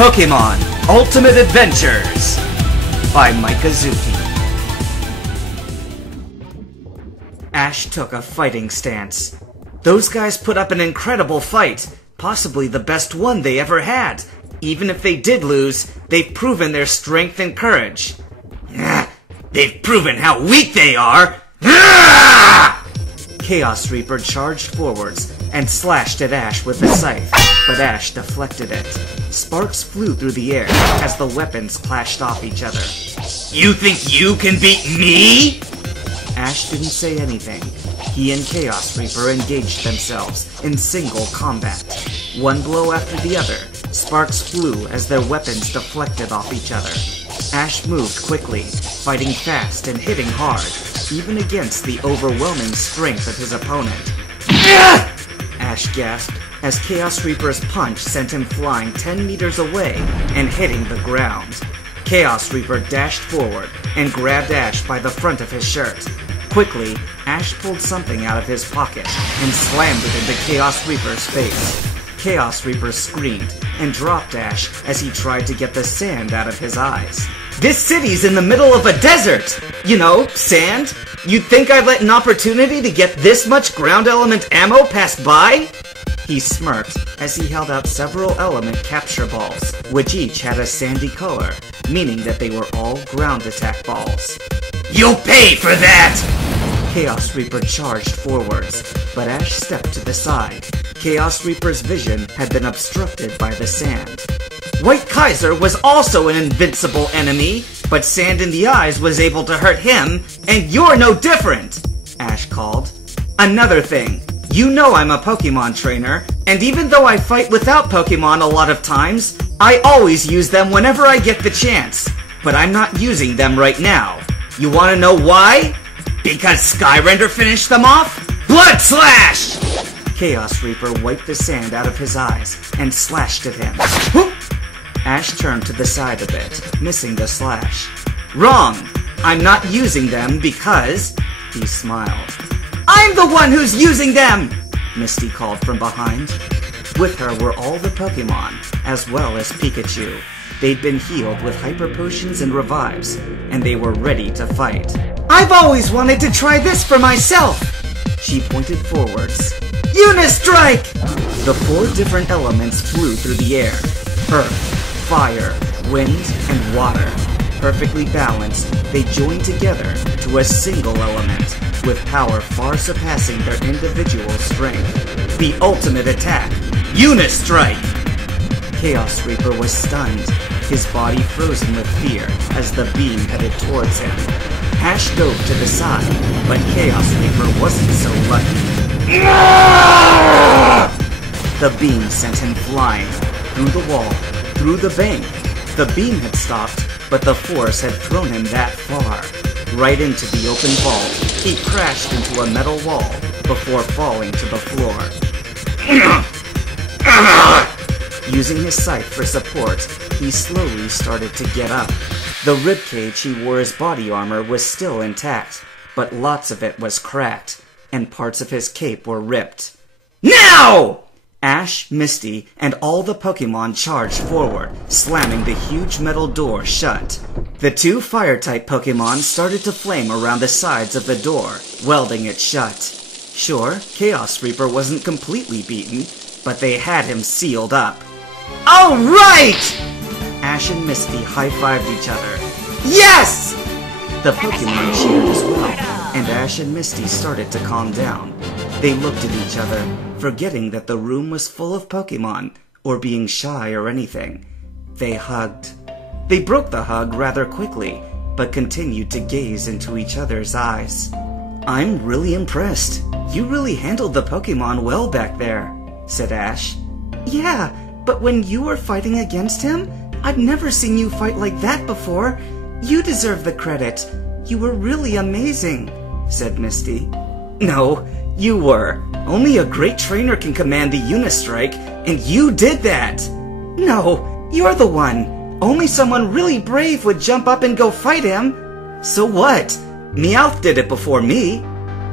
Pokemon Ultimate Adventures by Mikazuki. Ash took a fighting stance. Those guys put up an incredible fight, possibly the best one they ever had. Even if they did lose, they've proven their strength and courage. They've proven how weak they are! Chaos Reaper charged forwards and slashed at Ash with the scythe, but Ash deflected it. Sparks flew through the air as the weapons clashed off each other. You think you can beat me? Ash didn't say anything. He and Chaos Reaper engaged themselves in single combat. One blow after the other, sparks flew as their weapons deflected off each other. Ash moved quickly, fighting fast and hitting hard, even against the overwhelming strength of his opponent. Ash gasped as Chaos Reaper's punch sent him flying 10 meters away and hitting the ground. Chaos Reaper dashed forward and grabbed Ash by the front of his shirt. Quickly, Ash pulled something out of his pocket and slammed it into Chaos Reaper's face. Chaos Reaper screamed and dropped Ash as he tried to get the sand out of his eyes. This city's in the middle of a desert! You know, sand? You'd think I'd let an opportunity to get this much ground element ammo pass by? He smirked as he held out several element capture balls, which each had a sandy color, meaning that they were all ground attack balls. You'll pay for that! Chaos Reaper charged forwards, but Ash stepped to the side. Chaos Reaper's vision had been obstructed by the sand. White Kaiser was also an invincible enemy, but sand in the eyes was able to hurt him, and you're no different! Ash called. Another thing, you know I'm a Pokemon trainer, and even though I fight without Pokemon a lot of times, I always use them whenever I get the chance. But I'm not using them right now. You wanna know why? Because Skyrender finished them off? Blood Slash! Chaos Reaper wiped the sand out of his eyes and slashed at him. Whoop! Ash turned to the side a bit, missing the slash. Wrong! I'm not using them because... He smiled. I'm the one who's using them! Misty called from behind. With her were all the Pokemon, as well as Pikachu. They'd been healed with hyper potions and revives, and they were ready to fight. I've always wanted to try this for myself! She pointed forwards. Unistrike! The 4 different elements flew through the air. Earth, fire, wind, and water. Perfectly balanced, they joined together to a single element, with power far surpassing their individual strength. The ultimate attack, Unistrike! Chaos Reaper was stunned, his body frozen with fear as the beam headed towards him. Ash dove to the side, but Chaos Reaper wasn't so lucky. The beam sent him flying, through the wall, through the bank. The beam had stopped, but the force had thrown him that far. Right into the open vault, he crashed into a metal wall before falling to the floor. Using his scythe for support, he slowly started to get up. The ribcage he wore as body armor was still intact, but lots of it was cracked, and parts of his cape were ripped. Now! Ash, Misty, and all the Pokemon charged forward, slamming the huge metal door shut. The 2 Fire-type Pokemon started to flame around the sides of the door, welding it shut. Sure, Chaos Reaper wasn't completely beaten, but they had him sealed up. All right! Ash and Misty high-fived each other. Yes! The Pokemon cheered as well, and Ash and Misty started to calm down. They looked at each other, forgetting that the room was full of Pokemon, or being shy or anything. They hugged. They broke the hug rather quickly, but continued to gaze into each other's eyes. I'm really impressed. You really handled the Pokemon well back there, said Ash. Yeah, but when you were fighting against him, I've never seen you fight like that before. You deserve the credit. You were really amazing, said Misty. No, you were. Only a great trainer can command the Unistrike, and you did that. No, you're the one. Only someone really brave would jump up and go fight him. So what? Meowth did it before me.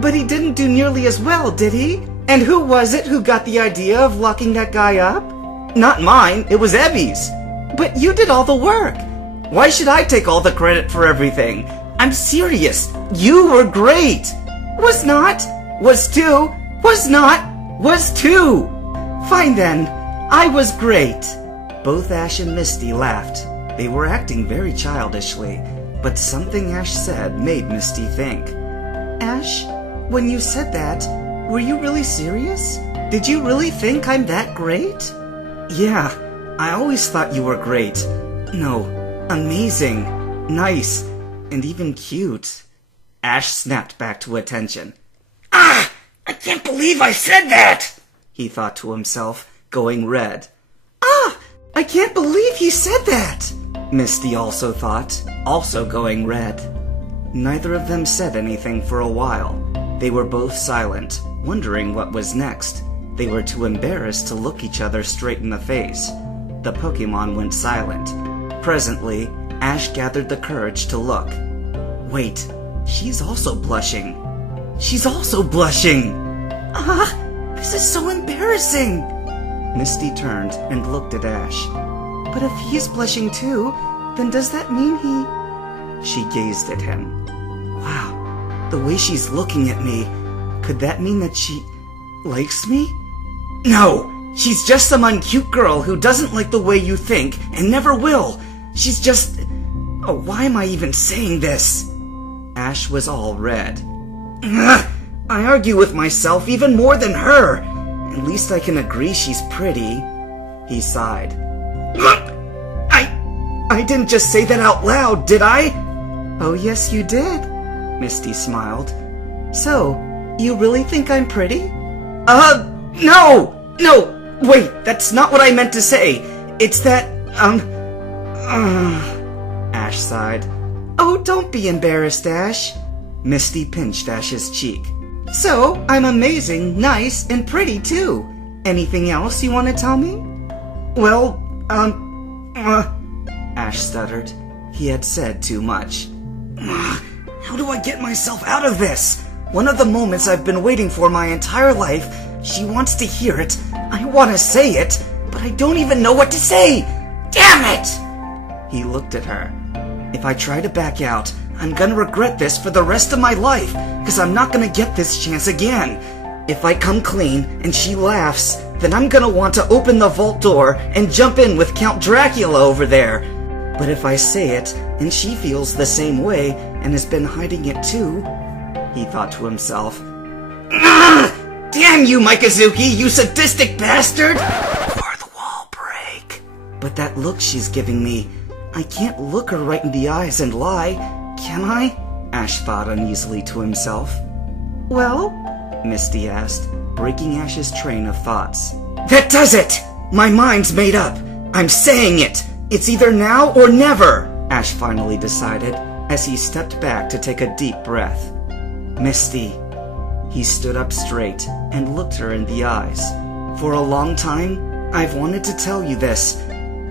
But he didn't do nearly as well, did he? And who was it who got the idea of locking that guy up? Not mine, it was Ebby's. But you did all the work. Why should I take all the credit for everything? I'm serious. You were great. Was not. Was too. Was not. Was too. Fine then. I was great. Both Ash and Misty laughed. They were acting very childishly, but something Ash said made Misty think. Ash, when you said that, were you really serious? Did you really think I'm that great? Yeah, I always thought you were great. No, amazing, nice, and even cute. Ash snapped back to attention. Ah! I can't believe I said that! He thought to himself, going red. Ah! I can't believe he said that! Misty also thought, also going red. Neither of them said anything for a while. They were both silent, wondering what was next. They were too embarrassed to look each other straight in the face. The Pokemon went silent. Presently, Ash gathered the courage to look. Wait, she's also blushing. She's also blushing! Ah, this is so embarrassing! Misty turned and looked at Ash. But if he's blushing too, then does that mean he... She gazed at him. Wow, the way she's looking at me, could that mean that she likes me? No! She's just some uncute girl who doesn't like the way you think and never will. She's just... Oh, why am I even saying this? Ash was all red. Ugh, I argue with myself even more than her. At least I can agree she's pretty. He sighed. I didn't just say that out loud, did I? Oh, yes, you did. Misty smiled. So, you really think I'm pretty? No! No! Wait, that's not what I meant to say. It's that, Ash sighed. Oh, don't be embarrassed, Ash. Misty pinched Ash's cheek. So, I'm amazing, nice, and pretty, too. Anything else you want to tell me? Well, Ash stuttered. He had said too much. How do I get myself out of this? One of the moments I've been waiting for my entire life. She wants to hear it. I want to say it, but I don't even know what to say. Damn it! He looked at her. If I try to back out, I'm gonna regret this for the rest of my life, because I'm not gonna get this chance again. If I come clean and she laughs, then I'm gonna want to open the vault door and jump in with Count Dracula over there. But if I say it, and she feels the same way, and has been hiding it too, he thought to himself. Damn you, Mikazuki, you sadistic bastard! Or the wall break. But that look she's giving me, I can't look her right in the eyes and lie, can I? Ash thought uneasily to himself. Well? Misty asked, breaking Ash's train of thoughts. That does it! My mind's made up! I'm saying it! It's either now or never! Ash finally decided, as he stepped back to take a deep breath. Misty. He stood up straight and looked her in the eyes. For a long time, I've wanted to tell you this.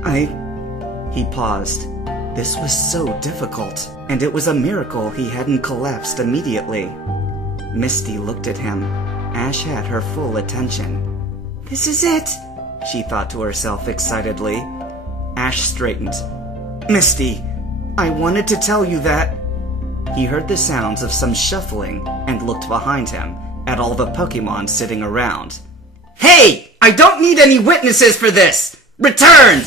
He paused. This was so difficult, and it was a miracle he hadn't collapsed immediately. Misty looked at him. Ash had her full attention. This is it, she thought to herself excitedly. Ash straightened. Misty, I wanted to tell you that... He heard the sounds of some shuffling and looked behind him at all the Pokemon sitting around. Hey! I don't need any witnesses for this! Return!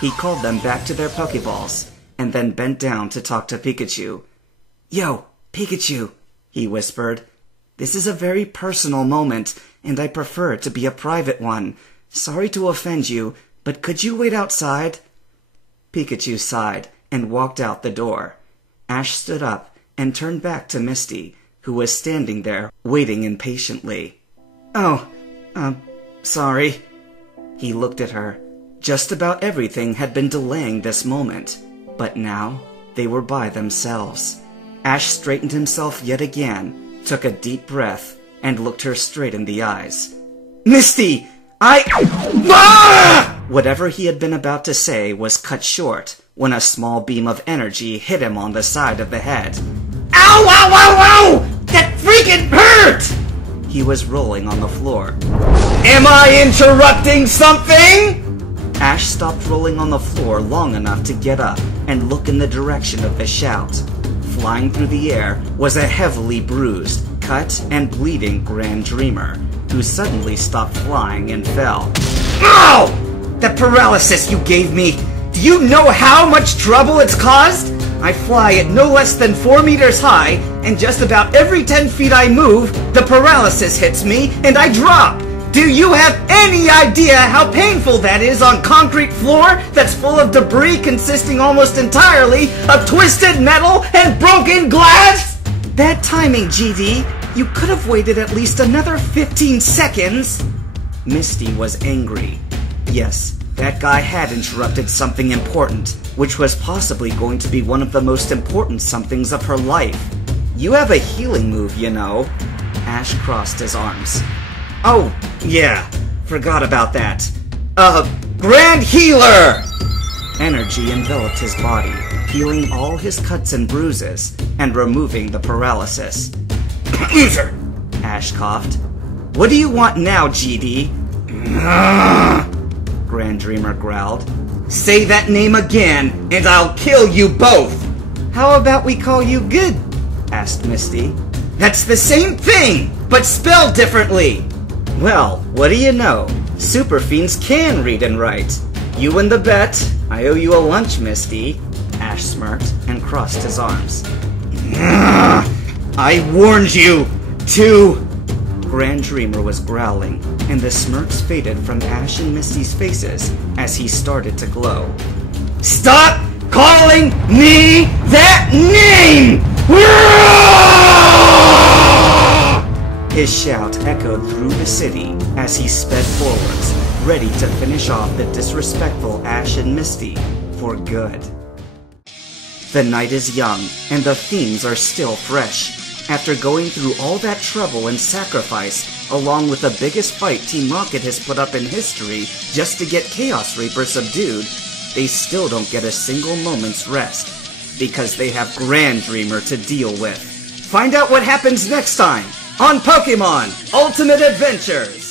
He called them back to their Pokeballs and then bent down to talk to Pikachu. Yo, Pikachu, he whispered. This is a very personal moment, and I prefer it to be a private one. Sorry to offend you, but could you wait outside? Pikachu sighed and walked out the door. Ash stood up and turned back to Misty, who was standing there, waiting impatiently. Oh, sorry. He looked at her. Just about everything had been delaying this moment, but now they were by themselves. Ash straightened himself yet again, took a deep breath, and looked her straight in the eyes. Misty! Ah! Whatever he had been about to say was cut short when a small beam of energy hit him on the side of the head. Ow, ow, ow, ow! That freaking hurt! He was rolling on the floor. Am I interrupting something? Ash stopped rolling on the floor long enough to get up and look in the direction of the shout. Flying through the air was a heavily bruised, cut, and bleeding Grand Dreamer, who suddenly stopped flying and fell. Ow! That paralysis you gave me! Do you know how much trouble it's caused? I fly at no less than 4 meters high, and just about every 10 feet I move, the paralysis hits me, and I drop! Do you have any idea how painful that is on concrete floor that's full of debris consisting almost entirely of twisted metal and broken glass? Bad timing, GD. You could have waited at least another 15 seconds. Misty was angry. Yes, that guy had interrupted something important, which was possibly going to be one of the most important somethings of her life. You have a healing move, you know. Ash crossed his arms. Oh, yeah, forgot about that. Grand Healer! Energy enveloped his body, healing all his cuts and bruises, and removing the paralysis. Loser! Ash coughed. What do you want now, GD? Grand Dreamer growled. Say that name again, and I'll kill you both! How about we call you Good? Asked Misty. That's the same thing, but spelled differently! Well, what do you know? Super Fiends can read and write. You win the bet. I owe you a lunch, Misty. Ash smirked and crossed his arms. I warned you to... Grand Dreamer was growling, and the smirks faded from Ash and Misty's faces as he started to glow. Stop calling me that name! His shout echoed through the city as he sped forwards, ready to finish off the disrespectful Ash and Misty for good. The night is young, and the themes are still fresh. After going through all that trouble and sacrifice, along with the biggest fight Team Rocket has put up in history just to get Chaos Reaper subdued, they still don't get a single moment's rest, because they have Grand Dreamer to deal with. Find out what happens next time on Pokemon Ultimate Adventures!